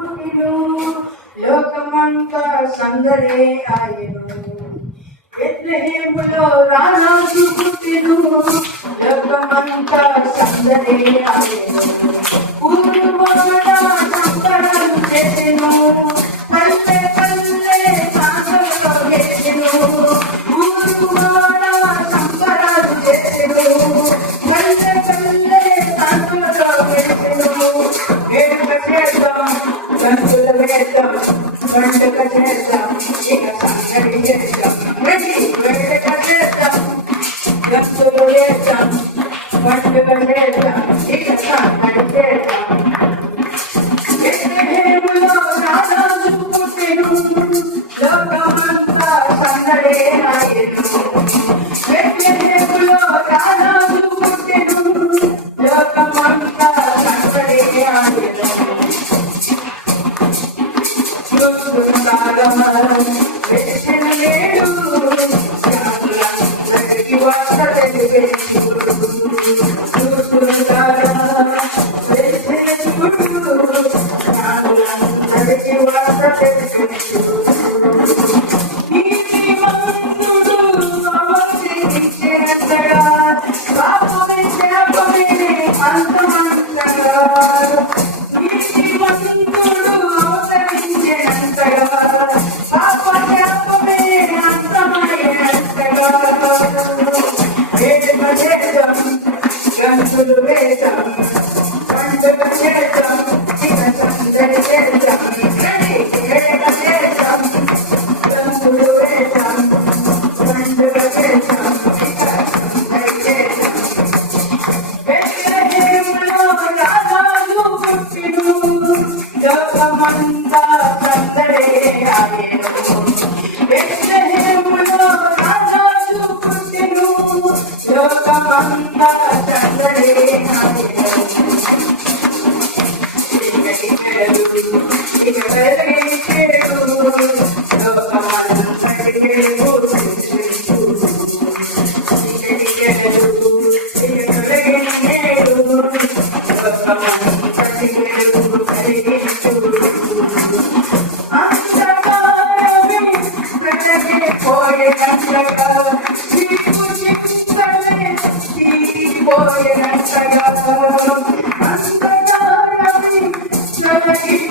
పుట్టెను లోకమంతా సందడే ఆయను బెత్లెహేములో రాజు పుట్టెను లోకమంతా సందడే ఆయను ఊరు వాడ సంబరాలు చేసెను పల్లె పల్లె సాగలో వేసెను ఊరు వాడ సంబరాలు చేసెను పల్లె పల్లె సాగలో వేసెను వేడుక చేద్దాం గంతుల వేద్దాం పండుగ చేద్దాం ఇక సందడి చేద్దాం వేడుక చేద్దాం గంతులు వేద్దాం పండుగ చేద్దాం ఇక సందడి చేద్దాం బెత్లెహేములో రాజు పుట్టెను లోకమంతా సందడే ఆయెను బెత్లెహేములో రాజు పుట్టెను లోకమంతా సందడే ఆయెను వేసిన లేడు శ్యాములందరికీ వార్త తెలిపేడు శ్యాములందరికీ వార్త తెలిపేడు నీతిమంతుడు అవతరించేంతగా పాపమే శాపమే అంతమంతగా నీతిమంతుడు అవతరించేంతగా పాప శాపమే అంతమయ్యేంతగా వేడుక చేద్దాం గంతులు వేద్దాం పండుగ చేద్దాం ఇక సందడి చేద్దాం వేడుక చేద్దాం గంతులు వేద్దాం పండుగ చేద్దాం ఇక సందడి చేద్దాం బెత్లెహేములో రాజు పుట్టెను లోకమంతా సందడే ఆయెను బెత్లెహేములో రాజు పుట్టెను లోకమంతా సందడే ఆయెను ఇక వెలిగేడు లోకమంతటికి వెలుగు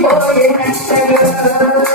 పోయినట్టుగా